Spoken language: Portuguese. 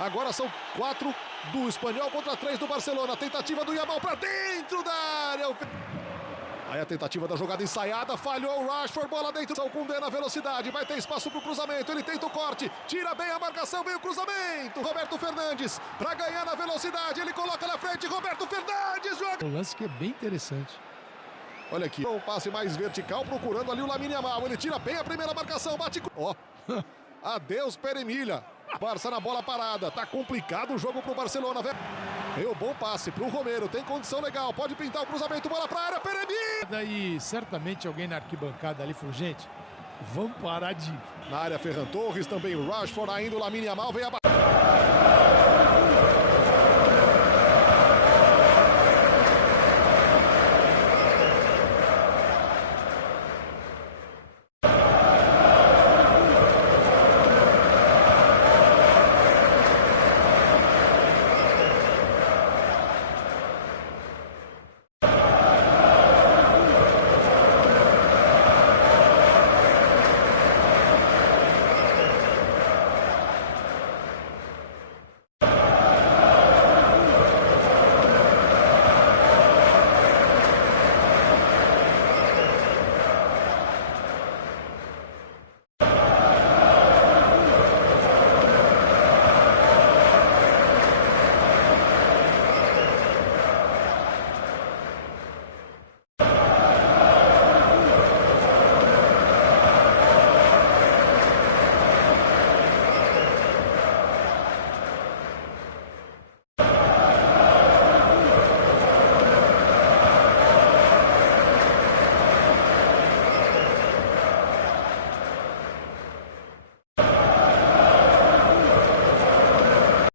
Agora são 4 do Espanhol contra 3 do Barcelona. Tentativa do Yamal para dentro da área. Aí a tentativa da jogada ensaiada, falhou o Rashford, bola dentro, o Koundé na velocidade, vai ter espaço pro cruzamento, ele tenta o corte, tira bem a marcação, vem o cruzamento, Roberto Fernandes, para ganhar na velocidade, ele coloca na frente, Roberto Fernandes joga. Um lance que é bem interessante. Olha aqui, um passe mais vertical, procurando ali o Lamine Yamal, ele tira bem a primeira marcação, bate... Ó, adeus Pere Milha, Barça na bola parada, tá complicado o jogo pro Barcelona, velho. Deu bom passe pro Romero, tem condição legal, pode pintar o cruzamento, bola pra área, Pere Milha. Daí certamente alguém na arquibancada ali falou, gente, vamos parar de... Na área Ferran Torres, também o Rashford, ainda o Lamine Yamal, vem a...